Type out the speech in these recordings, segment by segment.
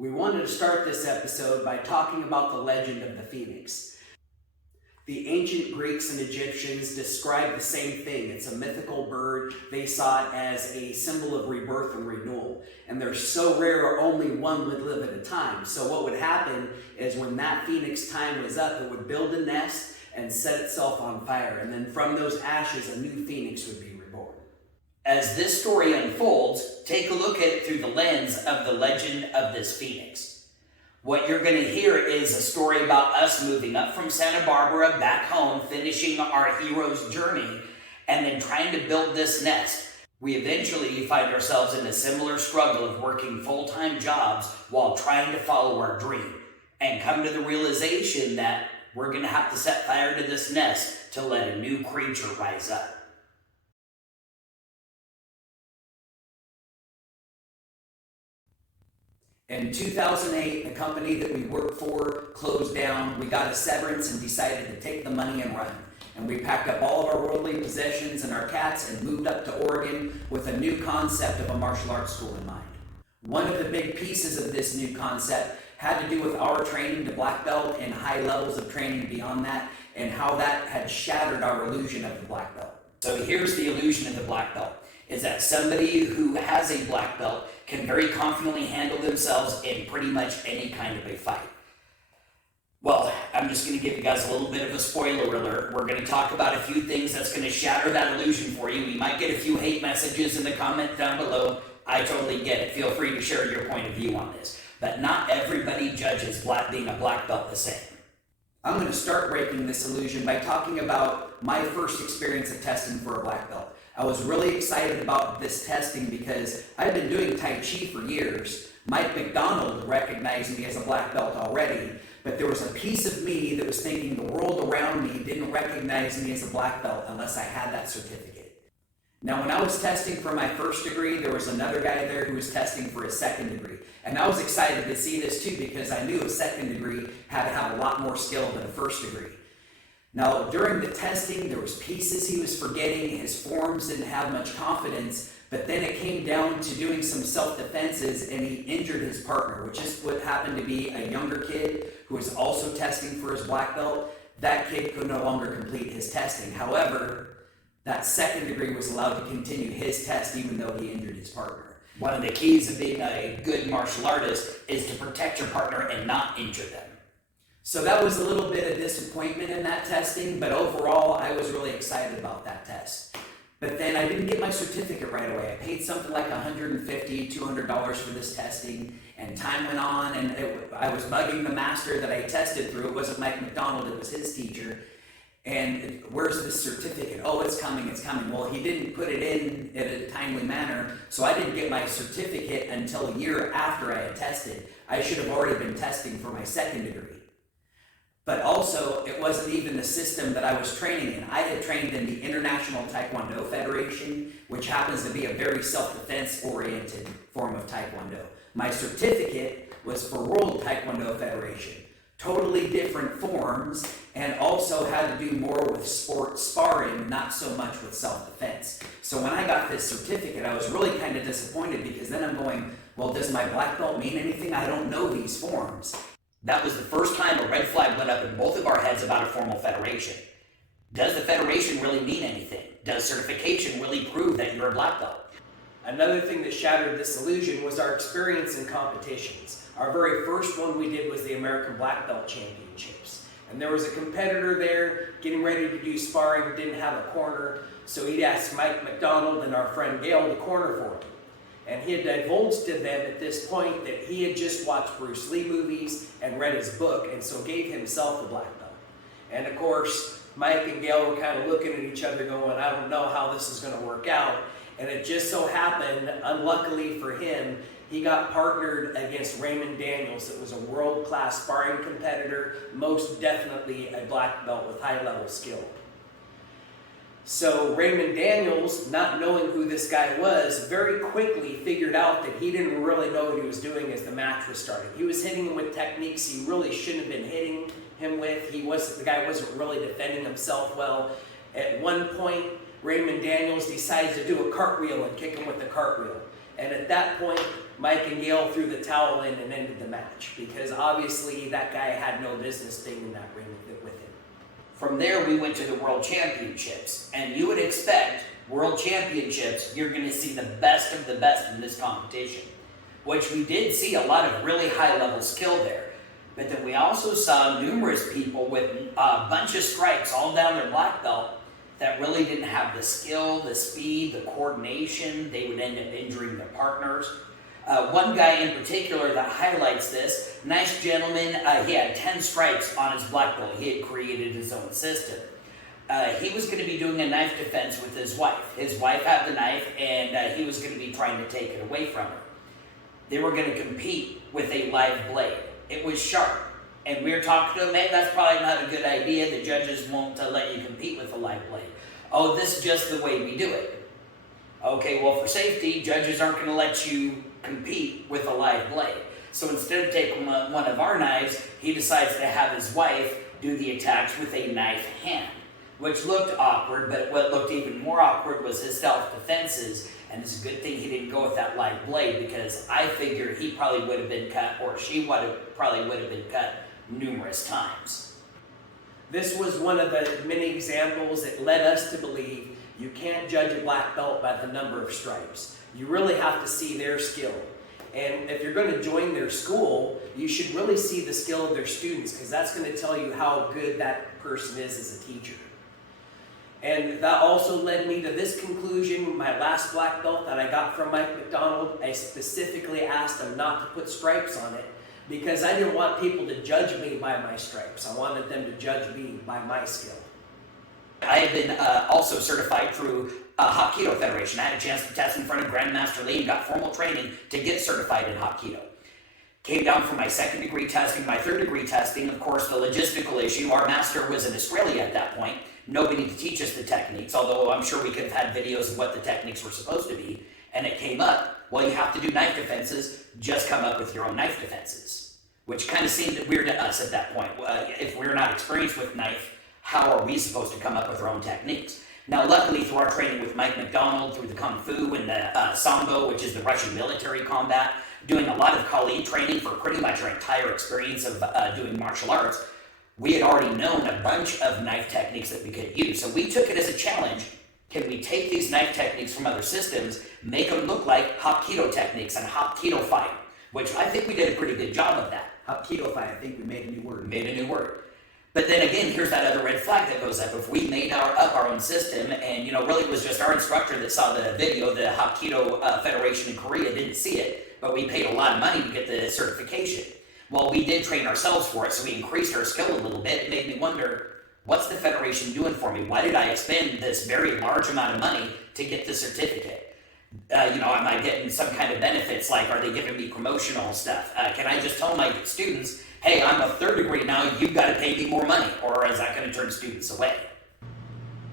We wanted to start this episode by talking about the legend of the phoenix. The ancient Greeks and Egyptians described the same thing. It's a mythical bird. They saw it as a symbol of rebirth and renewal. And they're so rare, only one would live at a time. So what would happen is when that phoenix time was up, it would build a nest and set itself on fire. And then from those ashes, a new phoenix would be reborn. As this story unfolds, take a look at it through the lens of the legend of this phoenix. What you're going to hear is a story about us moving up from Santa Barbara back home, finishing our hero's journey, and then trying to build this nest. We eventually find ourselves in a similar struggle of working full-time jobs while trying to follow our dream, and come to the realization that we're going to have to set fire to this nest to let a new creature rise up. In 2008, the company that we worked for closed down. We got a severance and decided to take the money and run. And we packed up all of our worldly possessions and our cats and moved up to Oregon with a new concept of a martial arts school in mind. One of the big pieces of this new concept had to do with our training to black belt and high levels of training beyond that, and how that had shattered our illusion of the black belt. So here's the illusion of the black belt, is that somebody who has a black belt can very confidently handle themselves in pretty much any kind of a fight. Well, I'm just going to give you guys a little bit of a spoiler alert. We're going to talk about a few things that's going to shatter that illusion for you. We might get a few hate messages in the comment down below. I totally get it. Feel free to share your point of view on this. But not everybody judges being a black belt the same. I'm going to start breaking this illusion by talking about my first experience of testing for a black belt. I was really excited about this testing because I've been doing Tai Chi for years. Mike McDonald recognized me as a black belt already, but there was a piece of me that was thinking the world around me didn't recognize me as a black belt unless I had that certificate. Now, when I was testing for my first degree, there was another guy there who was testing for his second degree. And I was excited to see this too because I knew a second degree had to have a lot more skill than a first degree. Now, during the testing, there was pieces he was forgetting. His forms didn't have much confidence, but then it came down to doing some self-defenses, and he injured his partner, which is what happened to be a younger kid who was also testing for his black belt. That kid could no longer complete his testing. However, that second degree was allowed to continue his test even though he injured his partner. One of the keys of being a good martial artist is to protect your partner and not injure them. So that was a little bit of disappointment in that testing, but overall I was really excited about that test. But then I didn't get my certificate right away. I paid something like $150, $200 for this testing, and time went on, and I was bugging the master that I tested through. It wasn't Mike McDonald, it was his teacher. And where's this certificate? Oh, it's coming, it's coming. Well, he didn't put it in a timely manner, so I didn't get my certificate until a year after I had tested. I should have already been testing for my second degree. But also, it wasn't even the system that I was training in. I had trained in the International Taekwondo Federation, which happens to be a very self-defense oriented form of Taekwondo. My certificate was for World Taekwondo Federation. Totally different forms, and also had to do more with sport sparring, not so much with self-defense. So when I got this certificate, I was really kind of disappointed because then I'm going, well, does my black belt mean anything? I don't know these forms. That was the first time a red flag went up in both of our heads about a formal federation. Does the federation really mean anything? Does certification really prove that you're a black belt? Another thing that shattered this illusion was our experience in competitions. Our very first one we did was the American Black Belt Championships. And there was a competitor there getting ready to do sparring, didn't have a corner, so he'd asked Mike McDonald and our friend Gail to corner for him. And he had divulged to them at this point that he had just watched Bruce Lee movies and read his book, and so gave himself the black belt. And of course, Mike and Gail were kind of looking at each other going, I don't know how this is going to work out. And it just so happened, unluckily for him, he got partnered against Raymond Daniels, that was a world-class sparring competitor, most definitely a black belt with high-level skill. So Raymond Daniels, not knowing who this guy was, very quickly figured out that he didn't really know what he was doing as the match was starting. He was hitting him with techniques he really shouldn't have been hitting him with. The guy wasn't really defending himself well. At one point, Raymond Daniels decides to do a cartwheel and kick him with the cartwheel. And at that point, Mike and Gail threw the towel in and ended the match because obviously that guy had no business being in that ring with him. From there, we went to the World Championships, and you would expect World Championships, you're going to see the best of the best in this competition, which we did see a lot of really high-level skill there. But then we also saw numerous people with a bunch of stripes all down their black belt that really didn't have the skill, the speed, the coordination. They would end up injuring their partners. One guy in particular that highlights this, nice gentleman, he had 10 stripes on his black belt. He had created his own system. He was going to be doing a knife defense with his wife. His wife had the knife, and he was going to be trying to take it away from her. They were going to compete with a live blade. It was sharp. And we were talking to him, hey, that's probably not a good idea. The judges won't let you compete with a live blade. Oh, this is just the way we do it. Okay, well, for safety, judges aren't going to let you compete with a live blade. So instead of taking one of our knives, he decides to have his wife do the attacks with a knife hand, which looked awkward, but what looked even more awkward was his self-defenses. And it's a good thing he didn't go with that live blade, because I figure he probably would have been cut, or she probably would have been cut numerous times. This was one of the many examples that led us to believe you can't judge a black belt by the number of stripes. You really have to see their skill. And if you're going to join their school, you should really see the skill of their students, because that's going to tell you how good that person is as a teacher. And that also led me to this conclusion. My last black belt that I got from Mike McDonald, I specifically asked him not to put stripes on it because I didn't want people to judge me by my stripes. I wanted them to judge me by my skill. I have been also certified through Hapkido Federation. I had a chance to test in front of Grandmaster Lee and got formal training to get certified in Hapkido. Came down from my second degree testing, my third degree testing, of course, the logistical issue. Our master was in Australia at that point. Nobody to teach us the techniques, although I'm sure we could have had videos of what the techniques were supposed to be. And it came up, well, you have to do knife defenses, just come up with your own knife defenses, which kind of seemed weird to us at that point. If we're not experienced with knife, how are we supposed to come up with our own techniques? Now, luckily, through our training with Mike McDonald, through the Kung Fu and the Sambo, which is the Russian military combat, doing a lot of Kali training for pretty much our entire experience of doing martial arts, we had already known a bunch of knife techniques that we could use. So we took it as a challenge. Can we take these knife techniques from other systems, make them look like Hapkido techniques and Hapkido fight, which I think we did a pretty good job of that. Hapkido fight, I think we made a new word. Made a new word. But then again, here's that other red flag that goes up. If we made up our own system, and really it was just our instructor that saw the video, the Hapkido Federation in Korea didn't see it, but we paid a lot of money to get the certification. Well, we did train ourselves for it, so we increased our skill a little bit. It made me wonder, what's the Federation doing for me? Why did I expend this very large amount of money to get the certificate? Am I getting some kind of benefits? Like, are they giving me promotional stuff? Can I just tell my students, hey, I'm a third degree now, you've got to pay me more money? Or is that going to turn students away?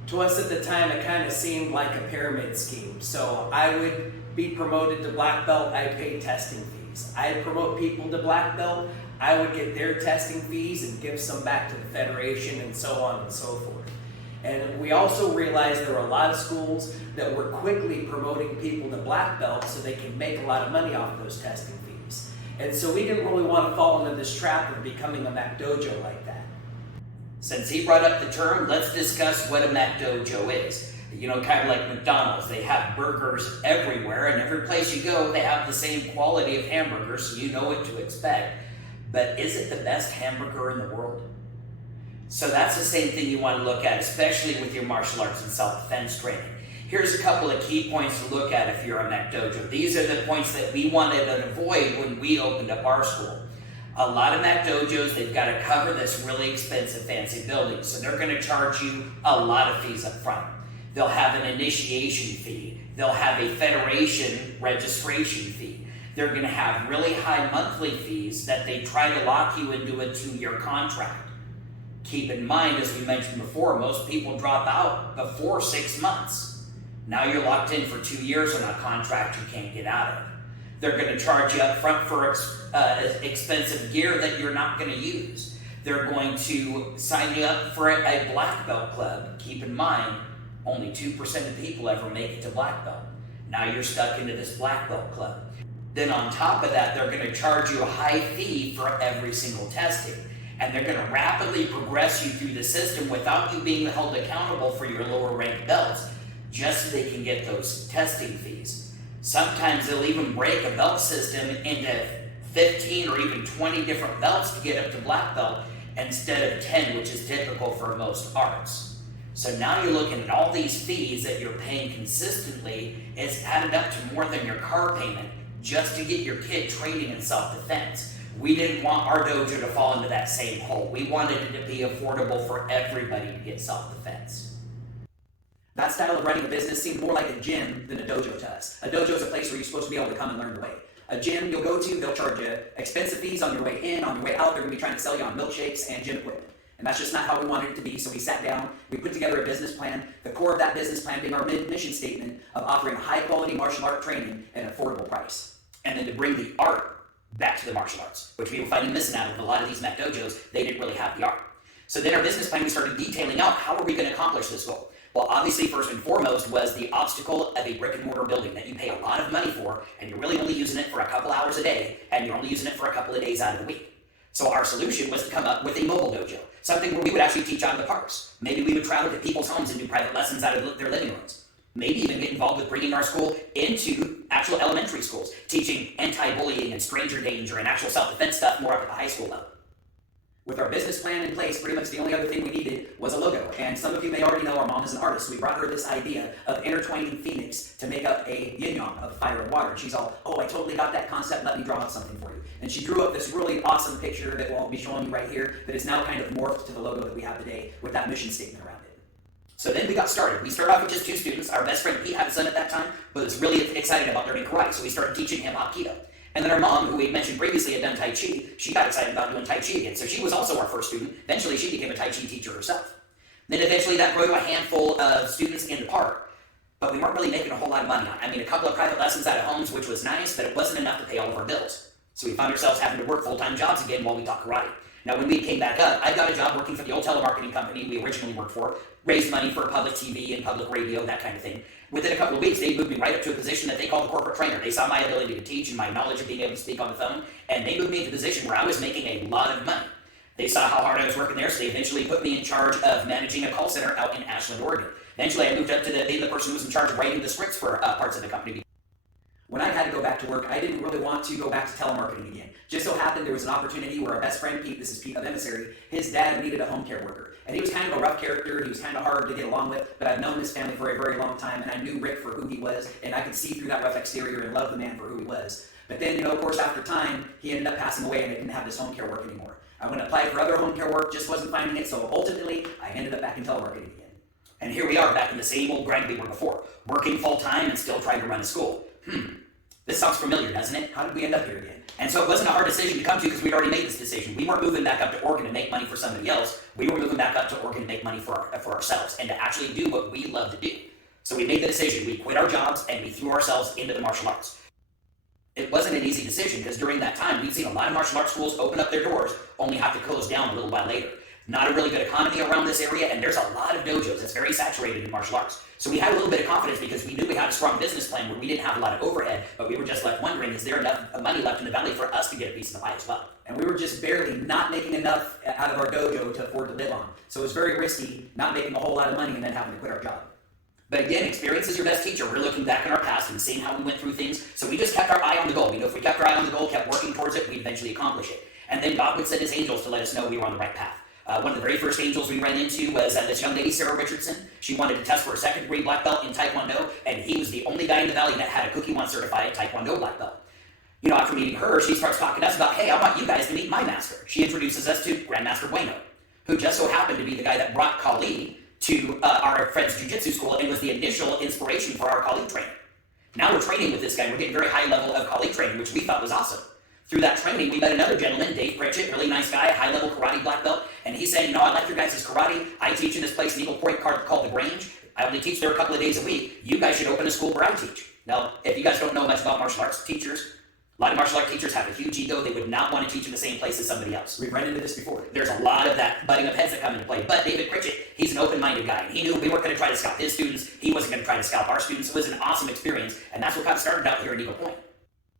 To us at the time, it kind of seemed like a pyramid scheme. So I would be promoted to black belt, I paid testing fees. I'd promote people to black belt, I would get their testing fees and give some back to the Federation and so on and so forth. And we also realized there were a lot of schools that were quickly promoting people to black belt so they could make a lot of money off those testing fees. And so we didn't really want to fall into this trap of becoming a MacDojo like that. Since he brought up the term, let's discuss what a MacDojo is. Kind of like McDonald's. They have burgers everywhere, and every place you go, they have the same quality of hamburgers, so you know what to expect. But is it the best hamburger in the world? So that's the same thing you want to look at, especially with your martial arts and self-defense training. Here's a couple of key points to look at if you're a MacDojo. These are the points that we wanted to avoid when we opened up our school. A lot of MacDojos, they've got to cover this really expensive fancy building, so they're going to charge you a lot of fees up front. They'll have an initiation fee. They'll have a federation registration fee. They're going to have really high monthly fees that they try to lock you into a 2-year contract. Keep in mind, as we mentioned before, most people drop out before 6 months. Now you're locked in for 2 years on a contract you can't get out of. They're going to charge you up front for expensive gear that you're not going to use. They're going to sign you up for a black belt club. Keep in mind, only 2% of people ever make it to black belt. Now you're stuck into this black belt club. Then on top of that, they're going to charge you a high fee for every single testing. And they're going to rapidly progress you through the system without you being held accountable for your lower ranked belts, just so they can get those testing fees. Sometimes they'll even break a belt system into 15 or even 20 different belts to get up to black belt instead of 10, which is typical for most arts. So now you're looking at all these fees that you're paying consistently. It's added up to more than your car payment just to get your kid training in self-defense. We didn't want our dojo to fall into that same hole. We wanted it to be affordable for everybody to get self-defense. That style of running a business seemed more like a gym than a dojo to us. A dojo is a place where you're supposed to be able to come and learn the way. A gym you'll go to, they'll charge you expensive fees on your way in, on your way out. They're going to be trying to sell you on milkshakes and gym equipment. And that's just not how we wanted it to be. So we sat down, we put together a business plan, the core of that business plan being our mission statement of offering high quality martial art training at an affordable price. And then to bring the art back to the martial arts, which we were finding missing out of a lot of these Met dojos. They didn't really have the art. So then our business plan, we started detailing out how are we going to accomplish this goal. Well, obviously, first and foremost was the obstacle of a brick and mortar building that you pay a lot of money for, and you're really only using it for a couple hours a day, and you're only using it for a couple of days out of the week. So our solution was to come up with a mobile dojo, something where we would actually teach out of the parks. Maybe we would travel to people's homes and do private lessons out of their living rooms. Maybe even get involved with bringing our school into actual elementary schools, teaching anti-bullying and stranger danger and actual self-defense stuff more up at the high school level. With our business plan in place, pretty much the only other thing we needed was a logo. And some of you may already know our mom is an artist, so we brought her this idea of intertwining phoenix to make up a yin-yang of fire and water. And she's all, oh, I totally got that concept, let me draw up something for you. And she drew up this really awesome picture that we'll be showing you right here that is now kind of morphed to the logo that we have today with that mission statement around it. So then we got started. We started off with just 2 students. Our best friend Pete had a son at that time, but was really excited about learning karate, so we started teaching him Aikido. And then our mom, who we mentioned previously had done Tai Chi, she got excited about doing Tai Chi again. So she was also our first student. Eventually, she became a Tai Chi teacher herself. Then eventually that grew to a handful of students in the park, but we weren't really making a whole lot of money on it. I mean, a couple of private lessons out of homes, which was nice, but it wasn't enough to pay all of our bills. So we found ourselves having to work full-time jobs again while we taught karate. Now, when we came back up, I got a job working for the old telemarketing company we originally worked for, raised money for public TV and public radio, that kind of thing. Within a couple of weeks, they moved me right up to a position that they called a corporate trainer. They saw my ability to teach and my knowledge of being able to speak on the phone, and they moved me into a position where I was making a lot of money. They saw how hard I was working there, so they eventually put me in charge of managing a call center out in Ashland, Oregon. Eventually, I moved up to being the person who was in charge of writing the scripts for parts of the company. When I had to go back to work, I didn't really want to go back to telemarketing again. Just so happened there was an opportunity where our best friend Pete, this is Pete of Emissary, his dad needed a home care worker. And he was kind of a rough character, he was kind of hard to get along with, but I've known his family for a very long time, and I knew Rick for who he was, and I could see through that rough exterior and love the man for who he was. But then, of course, after time, he ended up passing away and I didn't have this home care work anymore. I went to apply for other home care work, just wasn't finding it, so ultimately, I ended up back in telemarketing again. And here we are back in the same old grind we were before, working full-time and still trying to run a school. This sounds familiar, doesn't it? How did we end up here again? And so it wasn't a hard decision to come to because we'd already made this decision. We weren't moving back up to Oregon to make money for somebody else. We were moving back up to Oregon to make money for ourselves and to actually do what we love to do. So we made the decision. We quit our jobs and we threw ourselves into the martial arts. It wasn't an easy decision because during that time, we'd seen a lot of martial arts schools open up their doors, only have to close down a little while later. Not a really good economy around this area, and there's a lot of dojos. It's very saturated in martial arts. So we had a little bit of confidence because we knew we had a strong business plan where we didn't have a lot of overhead, but we were just left wondering, is there enough money left in the valley for us to get a piece of the pie as well? And we were just barely not making enough out of our dojo to afford to live on. So it was very risky, not making a whole lot of money and then having to quit our job. But again, experience is your best teacher. We're looking back in our past and seeing how we went through things. So we just kept our eye on the goal. We know if we kept our eye on the goal, kept working towards it, we'd eventually accomplish it. And then God would send his angels to let us know we were on the right path. One of the very first angels we ran into was this young lady, Sarah Richardson. She wanted to test for a second-degree black belt in Taekwondo, and he was the only guy in the valley that had a Cookie One certified Taekwondo black belt. You know, after meeting her, she starts talking to us about, hey, I want you guys to meet my master. She introduces us to Grandmaster Bueno, who just so happened to be the guy that brought Kali to our friend's jiu-jitsu school and was the initial inspiration for our Kali training. Now we're training with this guy. We're getting very high level of Kali training, which we thought was awesome. Through that training, we met another gentleman, Dave Pritchett, really nice guy, high-level karate black belt, and he said, you know, I like your guys' karate. I teach in this place in Eagle Point called The Grange. I only teach there a couple of days a week. You guys should open a school where I teach. Now, if you guys don't know much about martial arts teachers, a lot of martial arts teachers have a huge ego. They would not want to teach in the same place as somebody else. We've run into this before. There's a lot of that butting of heads that come into play. But David Pritchett, he's an open-minded guy. He knew we weren't going to try to scalp his students. He wasn't going to try to scalp our students. It was an awesome experience, and that's what got started out here at Eagle Point.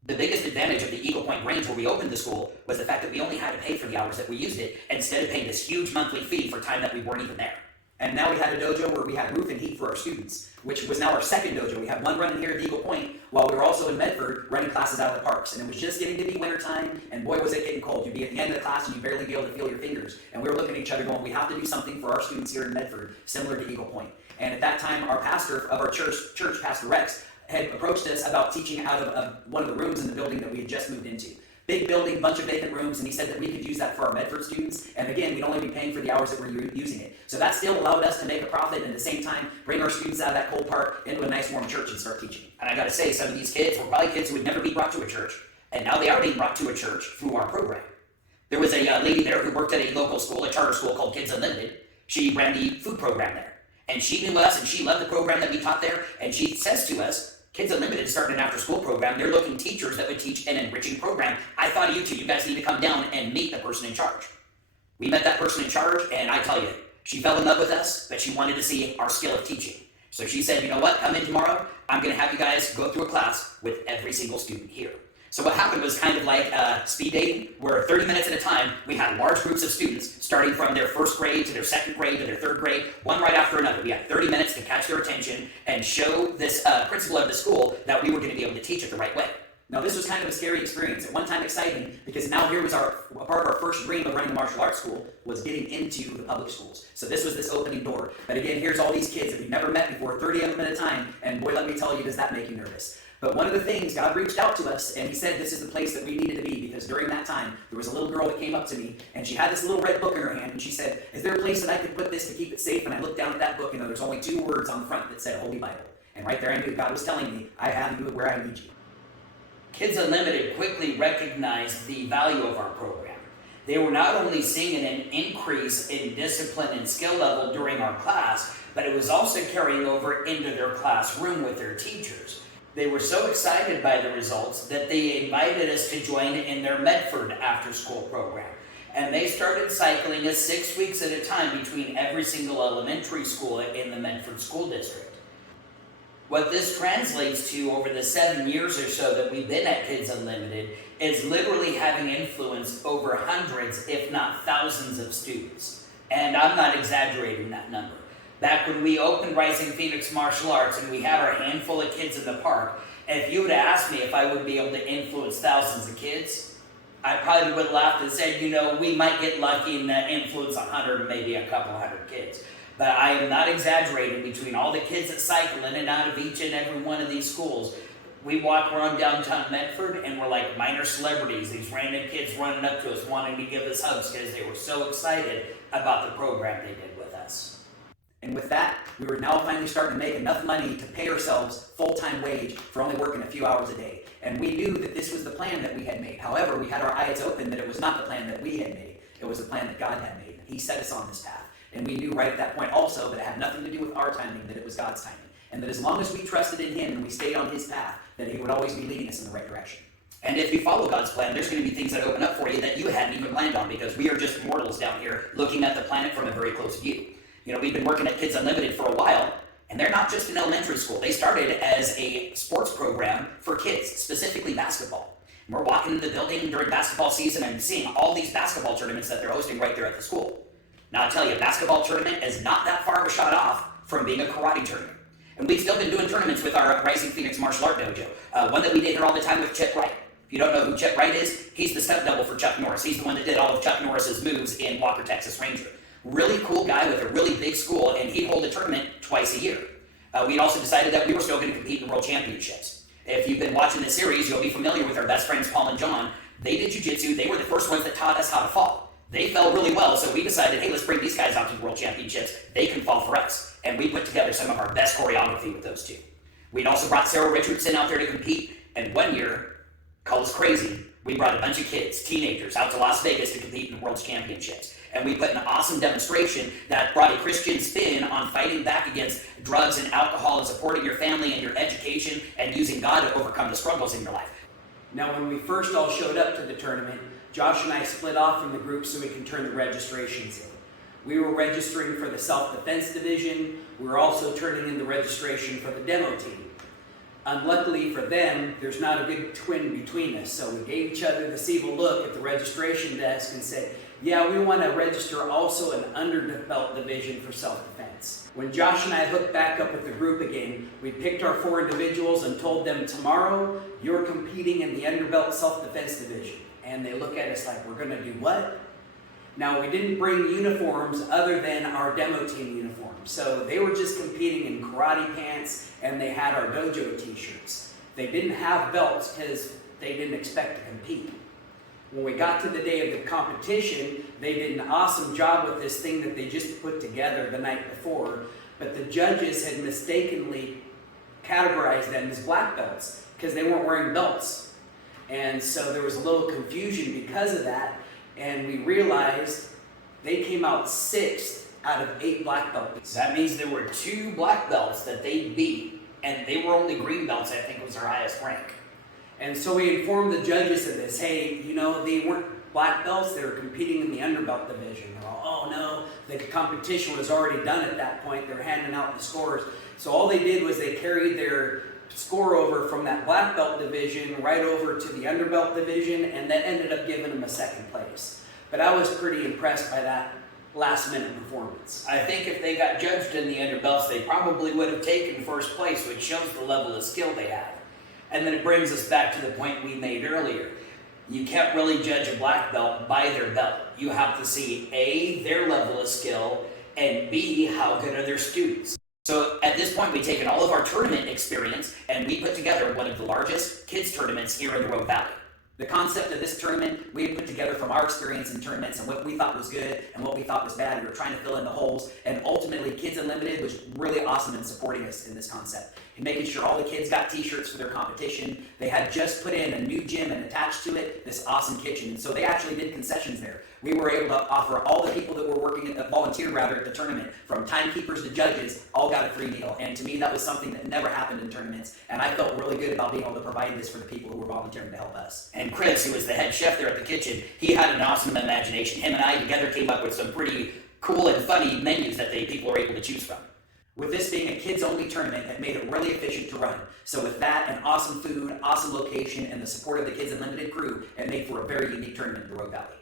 The biggest advantage of the Eagle Point Grange where we opened the school was the fact that we only had to pay for the hours that we used it instead of paying this huge monthly fee for time that we weren't even there. And now we had a dojo where we had roof and heat for our students, which was now our second dojo. We had one running here at Eagle Point, while we were also in Medford running classes out of the parks. And it was just getting to be wintertime, and boy was it getting cold. You'd be at the end of the class and you'd barely be able to feel your fingers. And we were looking at each other going, we have to do something for our students here in Medford, similar to Eagle Point. And at that time, our pastor of our church, Pastor Rex, had approached us about teaching out of one of the rooms in the building that we had just moved into. Big building, bunch of vacant rooms, and he said that we could use that for our Medford students, and again, we'd only be paying for the hours that we're using it. So that still allowed us to make a profit, and at the same time, bring our students out of that cold park into a nice warm church and start teaching. And I gotta say, some of these kids were probably kids who would never be brought to a church, and now they are being brought to a church through our program. There was a lady there who worked at a local school, a charter school called Kids Unlimited. She ran the food program there, and she knew us, and she loved the program that we taught there, and she says to us, Kids Unlimited is starting an after-school program. They're looking teachers that would teach an enriching program. I thought of you two. You guys need to come down and meet the person in charge. We met that person in charge, and I tell you, she fell in love with us, but she wanted to see our skill of teaching. So she said, you know what, come in tomorrow. I'm going to have you guys go through a class with every single student here. So what happened was kind of like speed dating, where 30 minutes at a time, we had large groups of students starting from their first grade to their second grade to their third grade, one right after another. We had 30 minutes to catch their attention and show this principal of the school that we were going to be able to teach it the right way. Now this was kind of a scary experience. At one time exciting, because now here was a part of our first dream of running the martial arts school was getting into the public schools. So this was this opening door. But again, here's all these kids that we've never met before, 30 of them at a time, and boy, let me tell you, does that make you nervous. But one of the things, God reached out to us, and he said this is the place that we needed to be, because during that time, there was a little girl that came up to me, and she had this little red book in her hand, and she said, is there a place that I could put this to keep it safe? And I looked down at that book, and there's only 2 words on the front that said Holy Bible. And right there I knew God was telling me, I have you where I need you. Kids Unlimited quickly recognized the value of our program. They were not only seeing an increase in discipline and skill level during our class, but it was also carrying over into their classroom with their teachers. They were so excited by the results that they invited us to join in their Medford after-school program. And they started cycling us 6 weeks at a time between every single elementary school in the Medford School District. What this translates to over the 7 years or so that we've been at Kids Unlimited is literally having influence over hundreds, if not thousands of students. And I'm not exaggerating that number. Back when we opened Rising Phoenix Martial Arts and we had our handful of kids in the park, if you would have asked me if I would be able to influence thousands of kids, I probably would have laughed and said, you know, we might get lucky and influence 100 or maybe a couple hundred kids. But I am not exaggerating. Between all the kids that cycle in and out of each and every one of these schools, we walk around downtown Medford and we're like minor celebrities. These random kids running up to us wanting to give us hugs because they were so excited about the program they did with us. And with that, we were now finally starting to make enough money to pay ourselves full-time wage for only working a few hours a day. And we knew that this was the plan that we had made. However, we had our eyes open that it was not the plan that we had made. It was the plan that God had made. He set us on this path. And we knew right at that point also that it had nothing to do with our timing, that it was God's timing. And that as long as we trusted in Him and we stayed on His path, that He would always be leading us in the right direction. And if you follow God's plan, there's going to be things that open up for you that you hadn't even planned on, because we are just mortals down here looking at the planet from a very close view. You know, we've been working at Kids Unlimited for a while, and they're not just an elementary school. They started as a sports program for kids, specifically basketball. And we're walking in the building during basketball season and seeing all these basketball tournaments that they're hosting right there at the school. Now, I tell you, a basketball tournament is not that far of a shot off from being a karate tournament. And we've still been doing tournaments with our Rising Phoenix Martial Art Dojo. One that we did here all the time with Chuck Wright. If you don't know who Chuck Wright is, he's the stunt double for Chuck Norris. He's the one that did all of Chuck Norris's moves in Walker, Texas Ranger. Really cool guy with a really big school, and he'd hold a tournament twice a year. We'd also decided that we were still going to compete in world championships. If you've been watching this series, you'll be familiar with our best friends Paul and John. They did jiu-jitsu. They were the first ones that taught us how to fall. They fell really well, so we decided, hey, let's bring these guys out to the world championships. They can fall for us. And we put together some of our best choreography with those two. We'd also brought Sarah Richardson out there to compete, and one year, call us crazy, we brought a bunch of kids, teenagers, out to Las Vegas to compete in world championships. And we put an awesome demonstration that brought a Christian spin on fighting back against drugs and alcohol and supporting your family and your education and using God to overcome the struggles in your life. Now, when we first all showed up to the tournament, Josh and I split off from the group so we can turn the registrations in. We were registering for the self-defense division. We were also turning in the registration for the demo team. Unluckily for them, there's not a good twin between us. So we gave each other this evil look at the registration desk and said, yeah, we want to register also an underbelt division for self-defense. When Josh and I hooked back up with the group again, we picked our 4 individuals and told them, tomorrow you're competing in the underbelt self-defense division. And they look at us like, we're going to do what? Now, we didn't bring uniforms other than our demo team uniforms. So they were just competing in karate pants, and they had our dojo t-shirts. They didn't have belts because they didn't expect to compete. When we got to the day of the competition, they did an awesome job with this thing that they just put together the night before, but the judges had mistakenly categorized them as black belts because they weren't wearing belts. And so there was a little confusion because of that, and we realized they came out 6th out of 8 black belts. So that means there were 2 black belts that they beat, and they were only green belts. I think was their highest rank. And so we informed the judges of this. Hey, you know, they weren't black belts. They were competing in the underbelt division. They're all, oh no, the competition was already done at that point. They were handing out the scores. So all they did was they carried their score over from that black belt division right over to the underbelt division, and that ended up giving them a 2nd place. But I was pretty impressed by that last-minute performance. I think if they got judged in the underbelts, they probably would have taken 1st place, which shows the level of skill they have. And then it brings us back to the point we made earlier. You can't really judge a black belt by their belt. You have to see A, their level of skill, and B, how good are their students. So at this point, we've taken all of our tournament experience and we put together one of the largest kids tournaments here in the Rogue Valley. The concept of this tournament we had put together from our experience in tournaments and what we thought was good and what we thought was bad. We were trying to fill in the holes, and ultimately Kids Unlimited was really awesome in supporting us in this concept and making sure all the kids got t-shirts for their competition. They had just put in a new gym and attached to it this awesome kitchen, and so they actually did concessions there. We were able to offer all the people that were working at volunteer at the tournament, from timekeepers to judges, all got a free meal. And to me, that was something that never happened in tournaments, and I felt really good about being able to provide this for the people who were volunteering to help us. And Chris, who was the head chef there at the kitchen, he had an awesome imagination. Him and I together came up with some pretty cool and funny menus that people were able to choose from. With this being a kids-only tournament, that made it really efficient to run. So with that and awesome food, awesome location, and the support of the Kids Unlimited crew, it made for a very unique tournament in the Rogue Valley.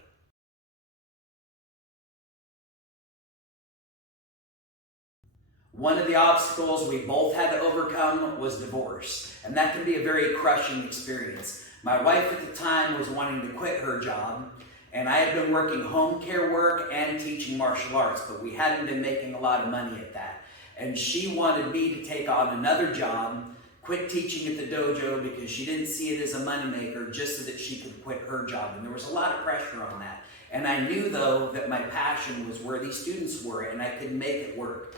One of the obstacles we both had to overcome was divorce, and that can be a very crushing experience. My wife at the time was wanting to quit her job, and I had been working home care work and teaching martial arts, but we hadn't been making a lot of money at that. And she wanted me to take on another job, quit teaching at the dojo because she didn't see it as a moneymaker, just so that she could quit her job. And there was a lot of pressure on that. And I knew, though, that my passion was where these students were, and I could make it work.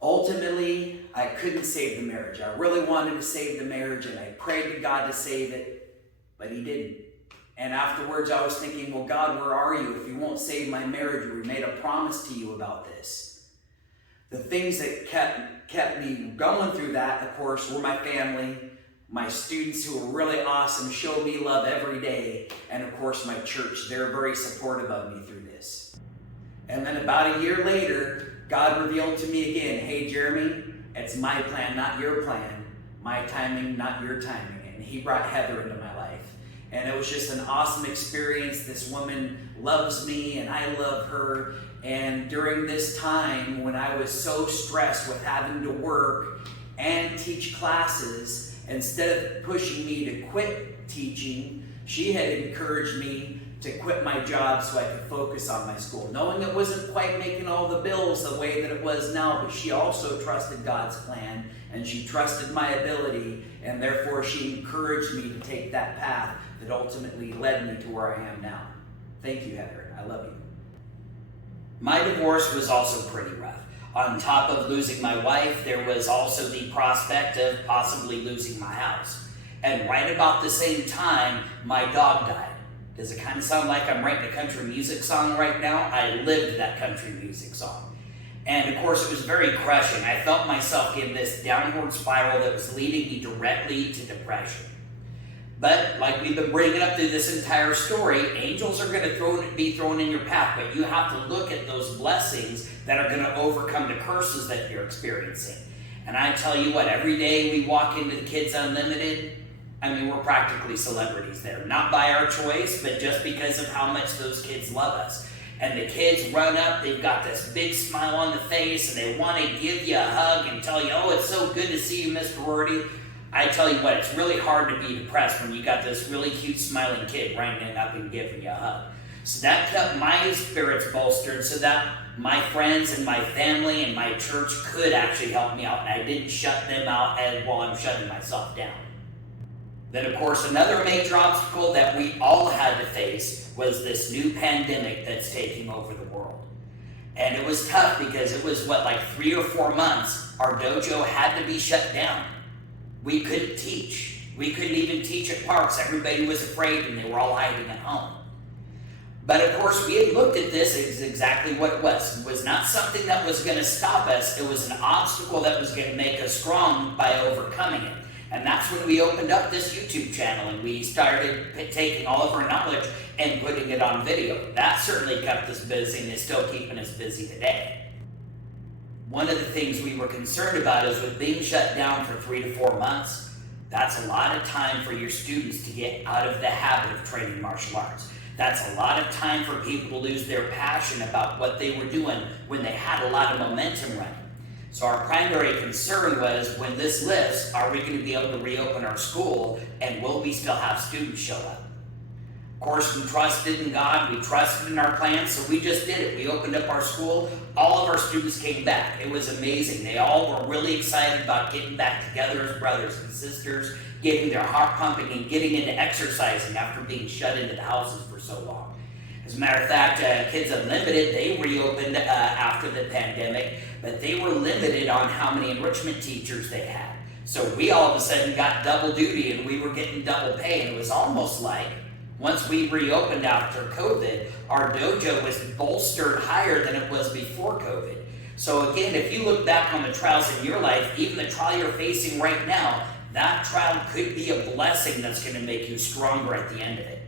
Ultimately, I couldn't save the marriage. I really wanted to save the marriage, and I prayed to God to save it, but He didn't. And afterwards, I was thinking, well, God, where are you? If you won't save my marriage, we made a promise to you about this. The things that kept me going through that, of course, were my family, my students who were really awesome, showed me love every day, and of course, my church. They're very supportive of me through this. And then about a year later, God revealed to me again, hey, Jeremy, it's my plan, not your plan. My timing, not your timing. And He brought Heather into my life. And it was just an awesome experience. This woman loves me, and I love her. And during this time, when I was so stressed with having to work and teach classes, instead of pushing me to quit teaching, she had encouraged me to quit my job so I could focus on my school, knowing it wasn't quite making all the bills the way that it was now, but she also trusted God's plan, and she trusted my ability, and therefore she encouraged me to take that path that ultimately led me to where I am now. Thank you, Heather. I love you. My divorce was also pretty rough. On top of losing my wife, there was also the prospect of possibly losing my house. And right about the same time, my dog died. Does it kind of sound like I'm writing a country music song right now? I lived that country music song. And of course, it was very crushing. I felt myself in this downward spiral that was leading me directly to depression. But like we've been bringing up through this entire story, angels are going to be thrown in your path, but you have to look at those blessings that are going to overcome the curses that you're experiencing. And I tell you what, every day we walk into the Kids Unlimited, I mean, we're practically celebrities there. Not by our choice, but just because of how much those kids love us. And the kids run up, they've got this big smile on the face, and they want to give you a hug and tell you, oh, it's so good to see you, Mr. Rorty. I tell you what, it's really hard to be depressed when you got this really cute smiling kid running up and giving you a hug. So that kept my spirits bolstered so that my friends and my family and my church could actually help me out, and I didn't shut them out while I'm shutting myself down. Then, of course, another major obstacle that we all had to face was this new pandemic that's taking over the world. And it was tough because it was, like 3 or 4 months, our dojo had to be shut down. We couldn't teach. We couldn't even teach at parks. Everybody was afraid and they were all hiding at home. But of course, we had looked at this as exactly what it was. It was not something that was going to stop us. It was an obstacle that was going to make us strong by overcoming it. And that's when we opened up this YouTube channel and we started taking all of our knowledge and putting it on video. That certainly kept us busy and is still keeping us busy today. One of the things we were concerned about is with being shut down for 3 to 4 months, that's a lot of time for your students to get out of the habit of training martial arts. That's a lot of time for people to lose their passion about what they were doing when they had a lot of momentum running. So our primary concern was, when this lifts, are we going to be able to reopen our school, and will we still have students show up? Of course, we trusted in God, we trusted in our plans, so we just did it. We opened up our school, all of our students came back. It was amazing. They all were really excited about getting back together as brothers and sisters, getting their heart pumping and getting into exercising after being shut into the houses for so long. As a matter of fact, Kids Unlimited, they reopened after the pandemic, but they were limited on how many enrichment teachers they had. So we all of a sudden got double duty and we were getting double pay, and it was almost like, once we reopened after COVID, our dojo was bolstered higher than it was before COVID. So again, if you look back on the trials in your life, even the trial you're facing right now, that trial could be a blessing that's going to make you stronger at the end of it.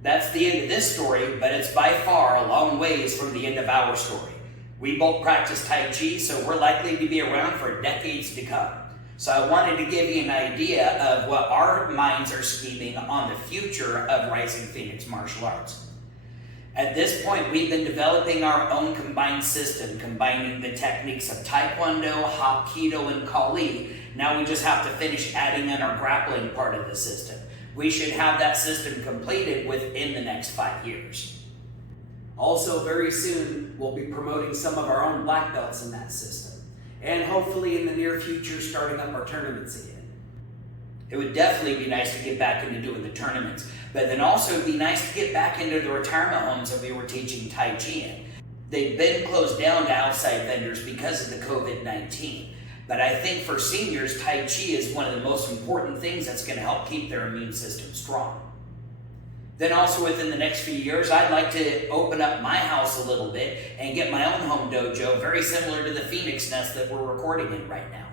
That's the end of this story, but it's by far a long ways from the end of our story. We both practice Tai Chi, so we're likely to be around for decades to come. So I wanted to give you an idea of what our minds are scheming on the future of Rising Phoenix Martial Arts. At this point, we've been developing our own combined system, combining the techniques of Taekwondo, Hapkido, and Kali. Now we just have to finish adding in our grappling part of the system. We should have that system completed within the next 5 years. Also, very soon, we'll be promoting some of our own black belts in that system. And hopefully in the near future, starting up our tournaments again. It would definitely be nice to get back into doing the tournaments, but then also it'd be nice to get back into the retirement homes that we were teaching Tai Chi in. They've been closed down to outside vendors because of the COVID-19. But I think for seniors, Tai Chi is one of the most important things that's going to help keep their immune system strong. Then also within the next few years, I'd like to open up my house a little bit and get my own home dojo, very similar to the Phoenix Nest that we're recording in right now.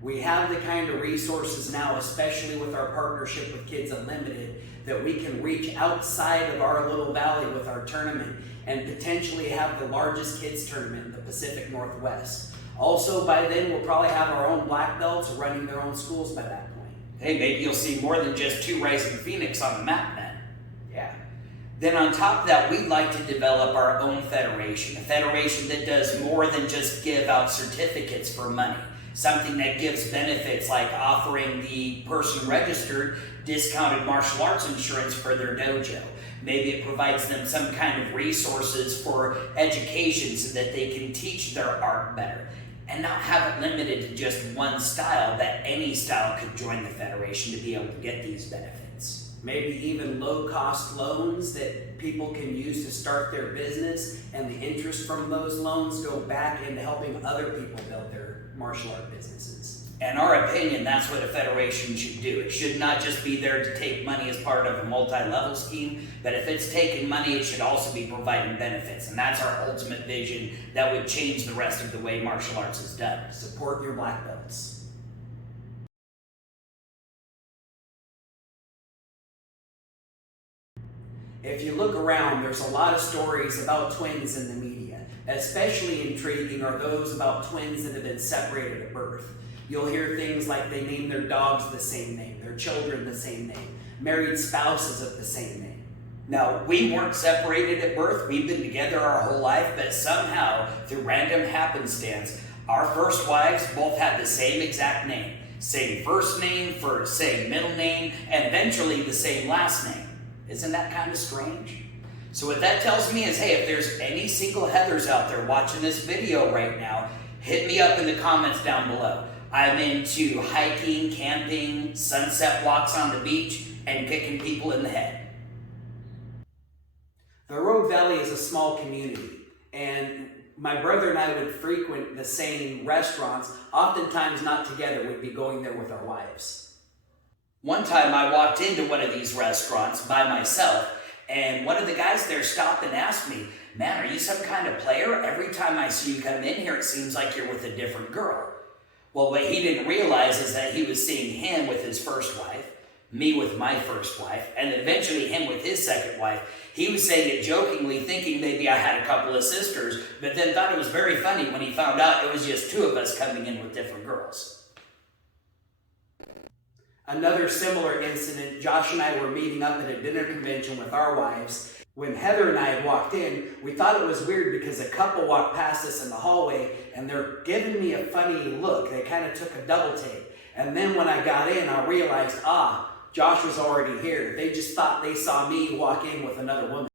We have the kind of resources now, especially with our partnership with Kids Unlimited, that we can reach outside of our little valley with our tournament and potentially have the largest kids tournament in the Pacific Northwest. Also, by then, we'll probably have our own black belts running their own schools by that point. Hey, maybe you'll see more than just 2 Rising Phoenix on the map then. Yeah. Then on top of that, we'd like to develop our own federation, a federation that does more than just give out certificates for money. Something that gives benefits, like offering the person registered discounted martial arts insurance for their dojo. Maybe it provides them some kind of resources for education so that they can teach their art better. And not have it limited to just one style, that any style could join the federation to be able to get these benefits. Maybe even low-cost loans that people can use to start their business, and the interest from those loans go back into helping other people build their martial art businesses. In our opinion, that's what a federation should do. It should not just be there to take money as part of a multi-level scheme, but if it's taking money, it should also be providing benefits. And that's our ultimate vision that would change the rest of the way martial arts is done. Support your black belts. If you look around, there's a lot of stories about twins in the media. Especially intriguing are those about twins that have been separated at birth. You'll hear things like they name their dogs the same name, their children the same name, married spouses of the same name. Now, we weren't separated at birth. We've been together our whole life, but somehow, through random happenstance, our first wives both had the same exact name. Same first name, same middle name, and eventually the same last name. Isn't that kind of strange? So what that tells me is, hey, if there's any single Heathers out there watching this video right now, hit me up in the comments down below. I'm into hiking, camping, sunset walks on the beach, and kicking people in the head. The Rogue Valley is a small community, and my brother and I would frequent the same restaurants, oftentimes not together, we'd be going there with our wives. One time I walked into one of these restaurants by myself, and one of the guys there stopped and asked me, "Man, are you some kind of player? Every time I see you come in here, it seems like you're with a different girl." Well, what he didn't realize is that he was seeing him with his first wife, me with my first wife, and eventually him with his second wife. He was saying it jokingly, thinking maybe I had a couple of sisters, but then thought it was very funny when he found out it was just two of us coming in with different girls. Another similar incident, Josh and I were meeting up at a dinner convention with our wives. When Heather and I had walked in, we thought it was weird because a couple walked past us in the hallway and they're giving me a funny look. They kind of took a double take. And then when I got in, I realized, Josh was already here. They just thought they saw me walk in with another woman.